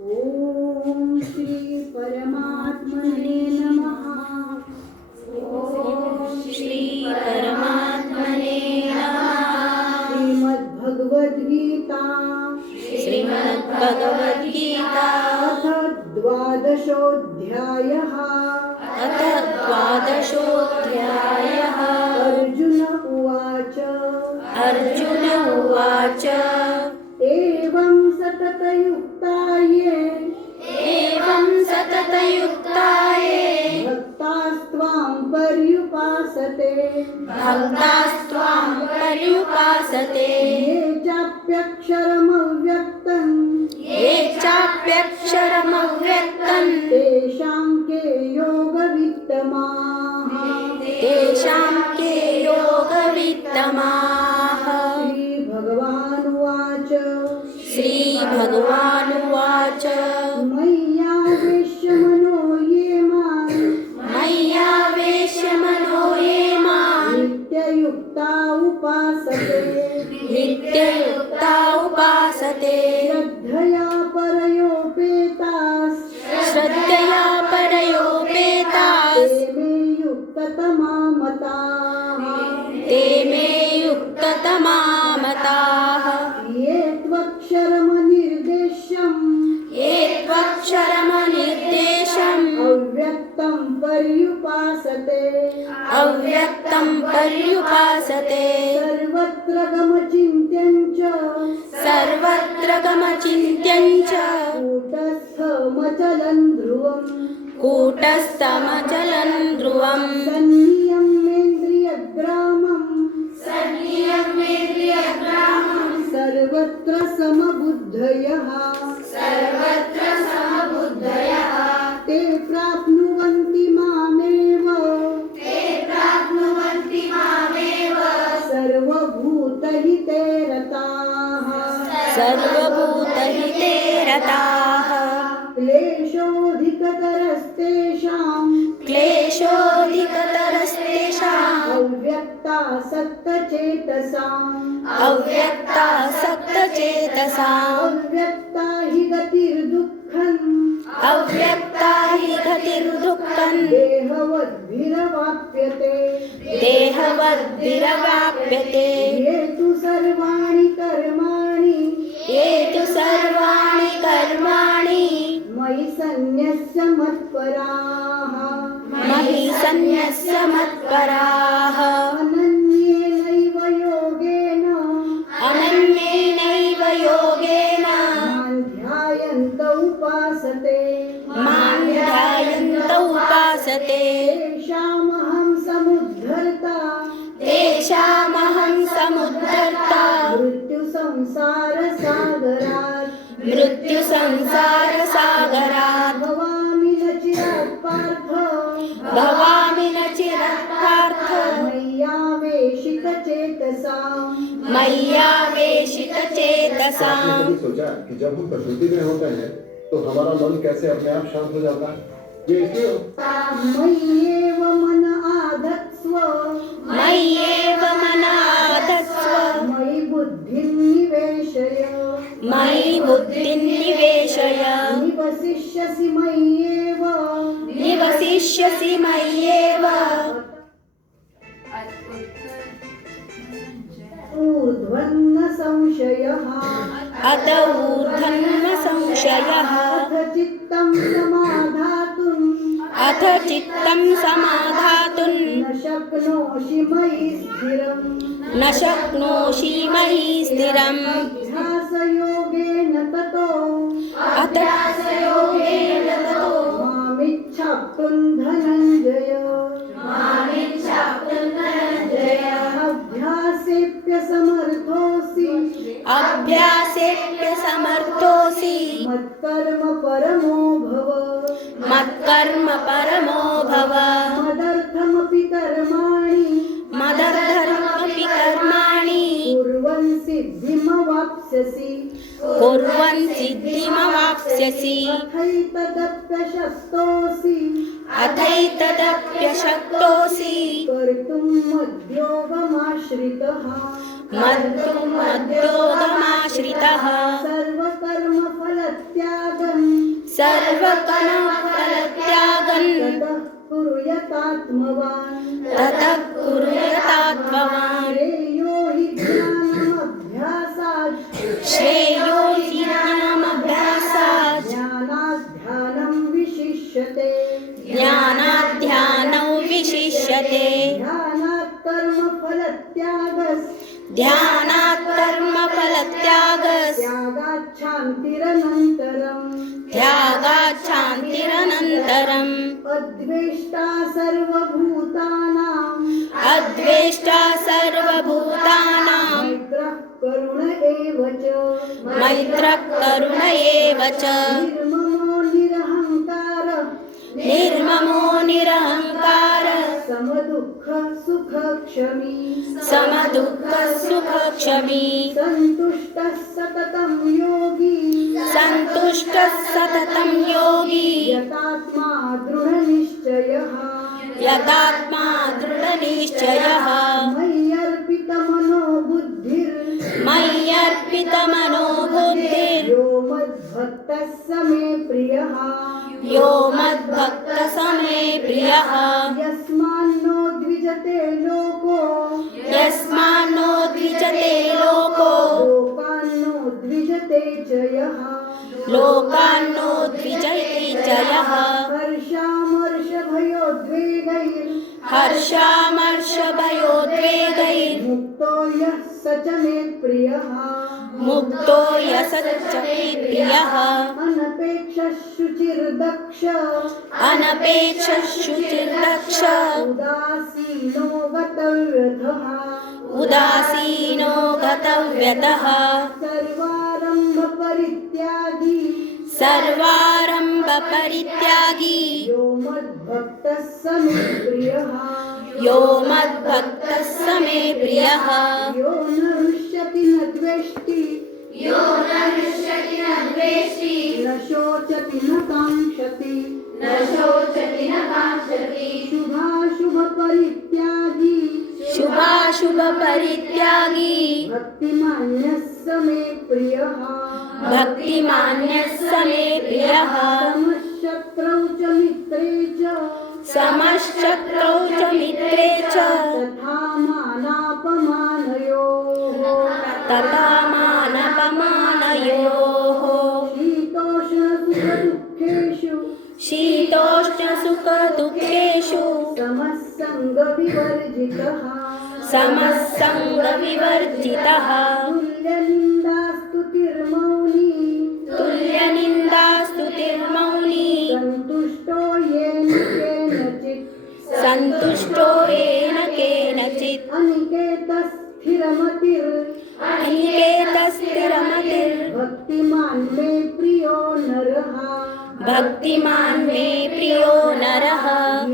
ओम श्री परमात्मने नमः। ओम श्री परमात्मने नमः। श्रीमद्भगवद्गीता श्रीमद्भगवद्गीता अथ द्वादशोऽध्यायः। अथ द्वादशोऽध्यायः। अर्जुन उवाच अर्जुन उवाच एवं सततयुक्ताये एवं सततयुक्ताये भक्तास्त्वां पर्युपासते भक्तास्त्वां पर्युपासते ये चाप्यक्षरमव्यक्तम् ये चाप्यक्षरमव्यक्तम् तेषां के योगवित्तमाः। तेषां के योगवित्तमाः। श्रीभगवानुवाच श्रीभगवानुवाच मय्यावेश्य मनो ये मां मय्यावेश्य मनो ये मां नित्ययुक्ता उपासते नित्ययुक्ता उपासते श्रद्धया परयोपेतास् श्रद्धया परयोपेतास् ते मे युक्ततमा मताः। ते मे युक्ततमा मताः। ये त्वक्षरमनिर्देश्यम् ये त्वक्षरमनिर्देशम् अव्यक्तं पर्युपासते अव्यक्तं पर्युपासते सर्वत्र गमचिन्त्यं च सर्वत्र गमचिन्त्यं च कूटस्थमचलं ध्रुवम् कूटस्थमचलं ध्रुवम् संयम्येन्द्रियग्रामम् सर्वत्र समबुद्धयः ते प्राप्नुवन्ति मामेव सर्वभूतहिते रताः सर्वभूतहिते रताः क्लेशोऽधिकतरस्तेषाम् अव्यक्तासक्तचेतसाम् अव्यक्तासक्तचेतसाम् अव्यक्ता हि गतिर्दुःखम् अव्यक्ता हि गतिर्दुःखम् देहवद्भिरवाप्यते देहवद्भिरवाप्यते ये तु सर्वाणि कर्माणि ये तु सर्वाणि कर्माणि मयि सन्न्यस्य मत्पराः मयि सन्न्यस्य मत्पराः अनन्येनैव योगेन अनन्येनैव योगेन मां ध्यायन्त उपासते मां ध्यायन्त उपासते तेषामहं समुद्धर्ता तेषामहं समुद्धर्ता मृत्युसंसारसागरात् भवामि न चिरात् पार्थ भवामि न चिरात् पार्थ मय्यावेशितचेतसाम् आपने कभी सोचा कि जब हम प्रकृति में होते हैं तो हमारा मन कैसे अपने आप शांत हो जाता है? ये इसलिए मय्येव मन आधत्स्व मय्येव मन आधत्स्व मयि बुद्धिं निवेशय मयि बुद्धिं निवेशय निवसिष्यसि मय्येव निवसिष्यसि मय्येव ऊर्ध्वन्न संशयः अत ऊर्ध्वन्न संशयः अथ चित्तं समाधातुं न शक्नोषि मयि स्थिरम् न शक्नोषि मयि स्थिरम् अभ्यासयोगेन ततो मामिच्छाप्तुं धनञ्जय अभ्यासेऽप्यसमर्थोऽसि मत्कर्म परमो भव मत्कर्म परमो भव मदर्थमपि कर्माणि कुर्वन् सिद्धिमवाप्स्यसि अथैतदप्यशक्तोऽसि कर्तुं मद्योगमाश्रितः मद्योगमाश्रितः सर्वकर्मफलत्यागम् सर्वकर्मफलत्यागं ततः कुरु यतात्मवान् ततः कुरु यतात्मवान् श्रेयो हि ज्ञानमभ्यासात् श्रेयो ज्ञानामभ्यासात् ज्ञानाध्यानं विशिष्यते ज्ञानाध्यानौ विशिष्यते ध्यानात् कर्मफलत्यागस् ध्यानात् कर्मफलत्यागस् त्यागात् शान्तिरनन्तरम् त्यागात् शान्तिरनन्तरम् अद्वेष्टा सर्वभूतानां अद्वेष्टा सर्वभूतानां मैत्रः करुण एव च मैत्रः करुण एव च निर्ममो निरहङ्कारः निर्ममो निरहङ्कारः समदुःख सुखक्षमी समदुःखसुखक्षमी सन्तुष्टः सततं योगी सन्तुष्टः सततं योगी यतात्मा दृढनिश्चयः यतात्मा दृढनिश्चयः मय्यर्पितमनो बुद्धिर् मय्यर्पितमनो बुद्धिर् यो मद्भक्तः स मे प्रियः यो मद्भक्तः स मे प्रियः यस्मान्नो द्विजते लोको यस्मान्नो द्विजते लोको लोकान्नो द्विजते च यः लोकान्नो द्विजते च यः हर्षामर्षभयोद्वेगैर्मुक्तो यः स च मे प्रियः मुक्तो यः स च मे प्रियः अनपेक्षः शुचिर्दक्ष अनपेक्षः शुचिर्दक्ष उदासीनो गतव्यथः उदासीनो गतव्यतः सर्वारम्भ परित्यागी सर्वारम्भ परित्यागी यो मद्भक्तः स मे प्रियः यो मद्भक्तः स मे प्रियः यो न हृष्यति न द्वेष्टि न शोचति न काङ्क्षति शुभाशुभ परित्यागी शुभाशुभ परित्यागी भक्तिमान्यः स मे प्रियः भक्तिमान्यः स मे प्रियः समशत्रौ च मित्रे च समशत्रौ च मित्रे च तथा मानापमानयोः तथा मानपमानयोः शीतोष्णसुखदुःखेषु शीतोष्णसुखदुःखेषु समस्सङ्गविवर्जितः समस्सङ्गविवर्जितः तुल्यनिन्दास्तुतिर्मौनी तुल्यनिन्दास्तुतिर्मौनी सन्तुष्टो येन केनचित् सन्तुष्टो येन केनचित् अनिकेतस्थिरमतिर् अनिकेतस्थिरमतिर् भक्तिमान् मे प्रियो नरः भक्तिमान् मे प्रियो नरः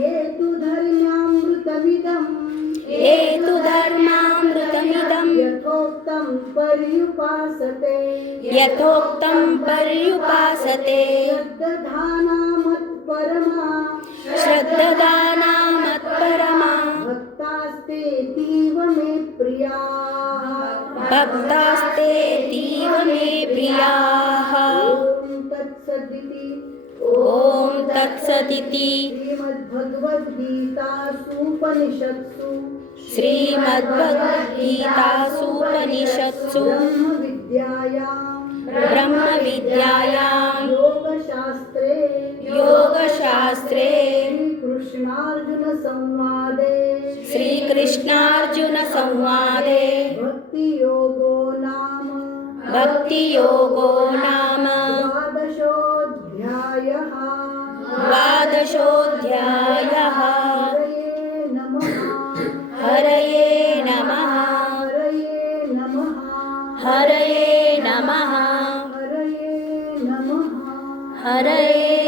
ये तु धर्म्यामृतमिदम् ये तु धर्मामृतमिदं यथोक्तं पर्युपासते यथोक्तं पर्युपासते श्रद्धाना श्रद्धानामत्परमा भक्तास्तेतीव मे प्रियाः भक्तास्तेतीव मे प्रियाः ॐ तत्सदिति ॐ तत्सदिति श्रीमद्भगवद्गीतासूपनिषत्सु श्रीमद्भगवद्गीतासूपनिषत्सु ब्रह्मविद्यायां योगशास्त्रे श्रीकृष्णार्जुनसंवादे भक्तियोगो नाम द्वादशोऽध्यायः हरये नमः हरये नमः हरये